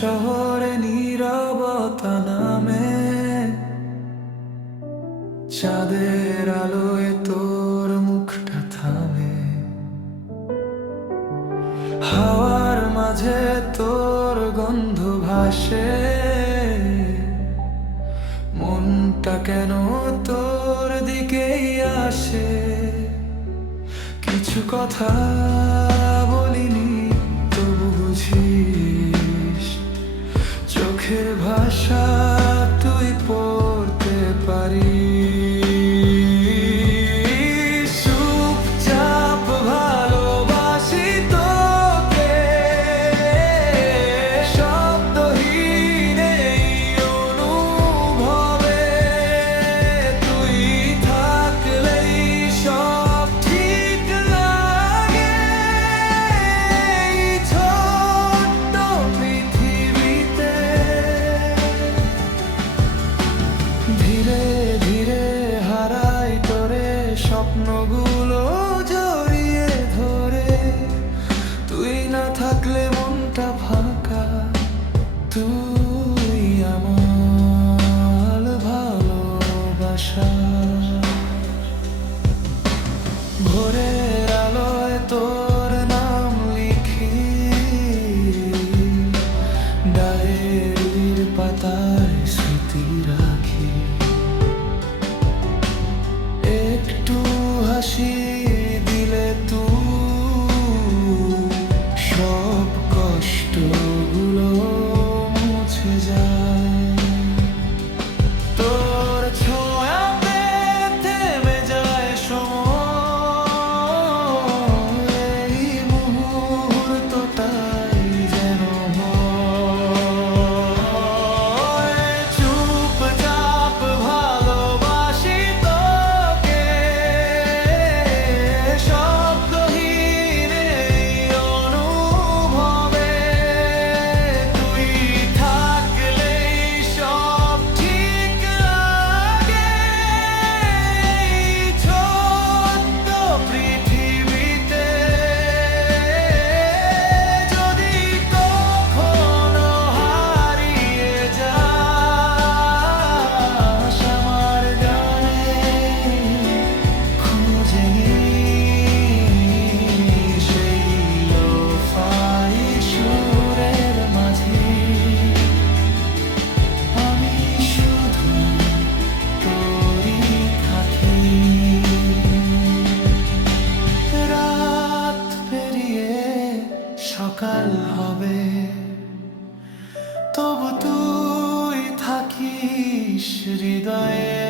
শহরে নীরবতা নামে, চাঁদের আলোয় তোর মুখটা থামে। হাওয়ার মাঝে তোর গন্ধ ভাসে, মনটা কেন তোর দিকেই আসে। কিছু কথা বলিনি তবু বুঝিস, চোখের ভাষা তুই পড়তে পারিস। চুপচাপ ভালোবাসি তোকে, শব্দহীন এই অনুভবে। তুই থাকলেই সব ঠিক লাগে, এই ছোট্ট পৃথিবীতে। ধীরে ধীরে হারাই তোরে, স্বপ্নগুলো জড়িয়ে ধরে। তুই না থাকলে মনটা ফাঁকা, তুই আমার ভালোবাসা। ভোরের আলোয় তোর নাম লিখি, ডায়েরির পাতায় স্মৃতি রাখি। একটু হাসি দিলে তুই, সব কষ্টগুলো মুছে যায়। তোর ছোঁয়াতে থেমে যায় সময়, এই মুহূর্তটাই যেন হয়। চুপচাপ ভালোবাসি তোকে, শব্দহীন এই অনুভবে। তুই থাকলেই সব ঠিক লাগে, এই ছোট্ট পৃথিবীতে। যদি কখনো হারিয়ে যাস আমার গানে, খুঁজে নিস সেই লোফাই সুরের মাঝে। আমি শুধু তোরই থাকি। রাত পেরিয়ে সকাল হবে, তবু তুই থাকিস হৃদয়ে।